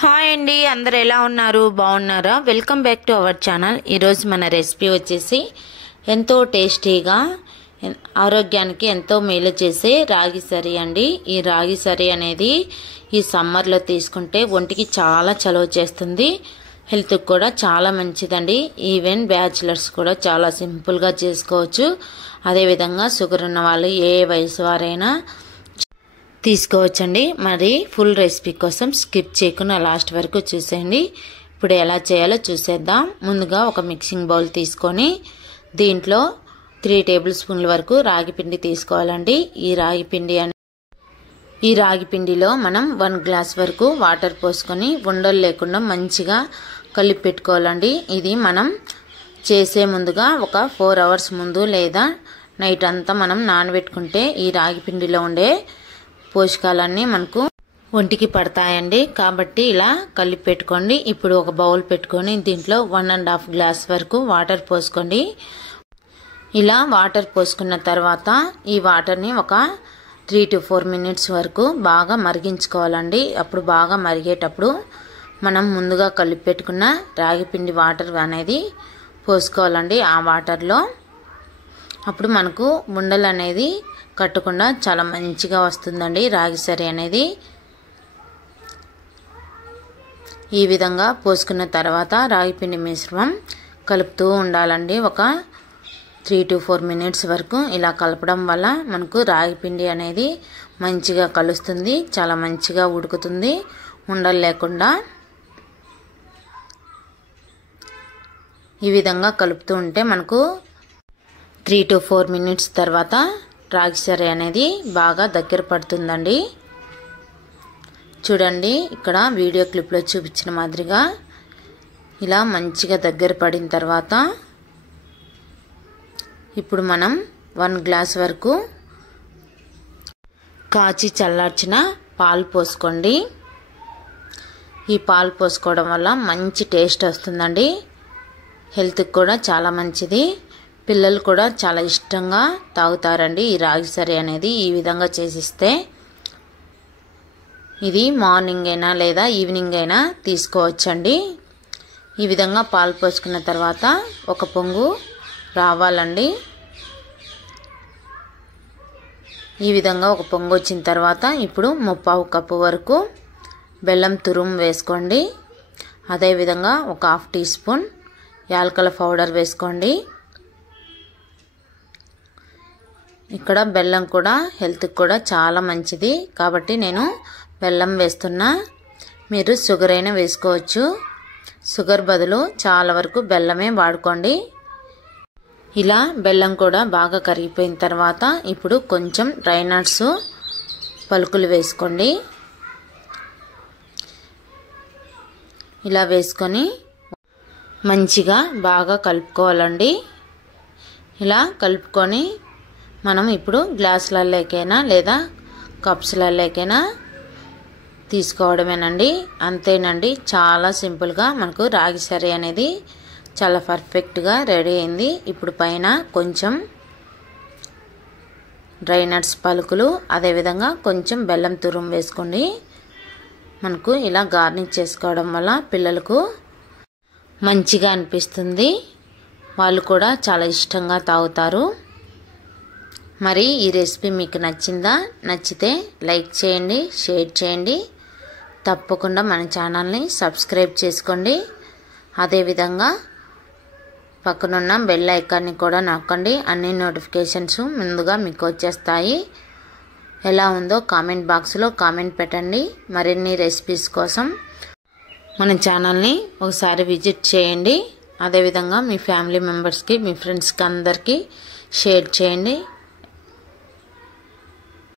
Hi అండి, అందరు ఎలా ఉన్నారు? బాగున్నారా? Welcome back to our channel. ఈరోజు మన రెసిపీ వచ్చేసి ఎంతో టేస్టీగా ఆరోగ్యానికి ఎంతో మేలు చేసే రాగి సరి అండి. ఈ రాగి సరి అనేది ఈ సమ్మర్లో తీసుకుంటే ఒంటికి చాలా చలువ చేస్తుంది, హెల్త్కి కూడా చాలా మంచిదండి. ఈవెన్ బ్యాచిలర్స్ కూడా చాలా సింపుల్గా చేసుకోవచ్చు. అదేవిధంగా షుగర్ ఉన్న వాళ్ళు ఏ వయసు వారైనా తీసుకోవచ్చండి. మరి ఫుల్ రెసిపీ కోసం స్కిప్ చేయకుండా లాస్ట్ వరకు చూసేయండి. ఇప్పుడు ఎలా చేయాలో చూసేద్దాం. ముందుగా ఒక మిక్సింగ్ బౌల్ తీసుకొని దీంట్లో 3 టేబుల్ స్పూన్ల వరకు రాగి పిండి తీసుకోవాలండి. ఈ రాగి పిండిలో మనం 1 గ్లాస్ వరకు వాటర్ పోసుకొని ఉండలు లేకుండా మంచిగా కలిపి పెట్టుకోవాలండి. ఇది మనం చేసే ముందుగా ఒక 4 అవర్స్ ముందు లేదా నైట్ అంతా మనం నానబెట్టుకుంటే ఈ రాగి పిండిలో ఉండే పోషకాలన్నీ మనకు ఒంటికి పడతాయండి. కాబట్టి ఇలా కలిపి పెట్టుకోండి. ఇప్పుడు ఒక బౌల్ పెట్టుకొని దీంట్లో 1.5 గ్లాస్ వరకు వాటర్ పోసుకోండి. ఇలా వాటర్ పోసుకున్న తర్వాత ఈ వాటర్ని ఒక 3 to 4 మినిట్స్ వరకు బాగా మరిగించుకోవాలండి. అప్పుడు బాగా మరిగేటప్పుడు మనం ముందుగా కలిపి పెట్టుకున్న రాగి పిండి వాటర్ అనేది పోసుకోవాలండి. ఆ వాటర్లో అప్పుడు మనకు ఉండలు అనేది కట్టకుండా చాలా మంచిగా వస్తుందండి రాగి సరి అనేది. ఈ విధంగా పోసుకున్న తర్వాత రాగి పిండి మిశ్రమం కలుపుతూ ఉండాలండి. ఒక 3 to 4 మినిట్స్ వరకు ఇలా కలపడం వల్ల మనకు రాగి పిండి అనేది మంచిగా కలుస్తుంది, చాలా మంచిగా ఉడుకుతుంది ఉండలు లేకుండా. ఈ విధంగా కలుపుతూ ఉంటే మనకు 3 to 4 మినిట్స్ తర్వాత రాగి సరి అనేది బాగా దగ్గర పడుతుందండి. చూడండి, ఇక్కడ వీడియో క్లిప్లో చూపించిన మాదిరిగా ఇలా మంచిగా దగ్గర పడిన తర్వాత ఇప్పుడు మనం 1 గ్లాస్ వరకు కాచి చల్లార్చిన పాలు పోసుకోండి. ఈ పాలు పోసుకోవడం వల్ల మంచి టేస్ట్ వస్తుందండి, హెల్త్కి కూడా చాలా మంచిది. పిల్లలు కూడా చాలా ఇష్టంగా తాగుతారండి ఈ రాగి సరి అనేది. ఈ విధంగా చేసిస్తే ఇది మార్నింగ్ అయినా లేదా ఈవినింగ్ అయినా తీసుకోవచ్చండి. ఈ విధంగా పాలు పోసుకున్న తర్వాత ఒక పొంగు రావాలండి. ఈ విధంగా ఒక పొంగు వచ్చిన తర్వాత ఇప్పుడు 1/2 కప్పు వరకు బెల్లం తురుము వేసుకోండి. అదేవిధంగా ఒక 1/2 టీ స్పూన్ యాలకుల పౌడర్ వేసుకోండి. ఇక్కడ బెల్లం కూడా హెల్త్కి కూడా చాలా మంచిది కాబట్టి నేను బెల్లం వేస్తున్నా. మీరు షుగర్ అయినా వేసుకోవచ్చు. షుగర్ బదులు చాలా వరకు బెల్లమే వాడుకోండి. ఇలా బెల్లం కూడా బాగా కరిగిపోయిన తర్వాత ఇప్పుడు కొంచెం డ్రై నట్స్ పలుకులు వేసుకోండి. ఇలా వేసుకొని మంచిగా బాగా కలుపుకోవాలండి. ఇలా కలుపుకొని మనం ఇప్పుడు గ్లాసులలోకైనా లేదా కప్స్లలోకైనా తీసుకోవడమేనండి. అంతేనండి, చాలా సింపుల్గా మనకు రాగి సరి అనేది చాలా పర్ఫెక్ట్గా రెడీ అయింది. ఇప్పుడు పైన కొంచెం డ్రై నట్స్ పలుకులు అదేవిధంగా కొంచెం బెల్లం తురుము వేసుకోండి. మనకు ఇలా గార్నిష్ చేసుకోవడం వల్ల పిల్లలకు మంచిగా అనిపిస్తుంది, వాళ్ళు కూడా చాలా ఇష్టంగా తాగుతారు. మరి ఈ రెసిపీ మీకు నచ్చిందా? నచ్చితే లైక్ చేయండి, షేర్ చేయండి, తప్పకుండా మన ఛానల్ని సబ్స్క్రైబ్ చేసుకోండి. అదేవిధంగా పక్కనున్న బెల్ ఐకాన్ని కూడా నొక్కండి. అన్ని నోటిఫికేషన్స్ ముందుగా మీకు వచ్చేస్తాయి. ఎలా ఉందో కామెంట్ బాక్స్లో కామెంట్ పెట్టండి. మరిన్ని రెసిపీస్ కోసం మన ఛానల్ని ఒకసారి విజిట్ చేయండి. అదేవిధంగా మీ ఫ్యామిలీ మెంబర్స్కి, మీ ఫ్రెండ్స్కి అందరికీ షేర్ చేయండి.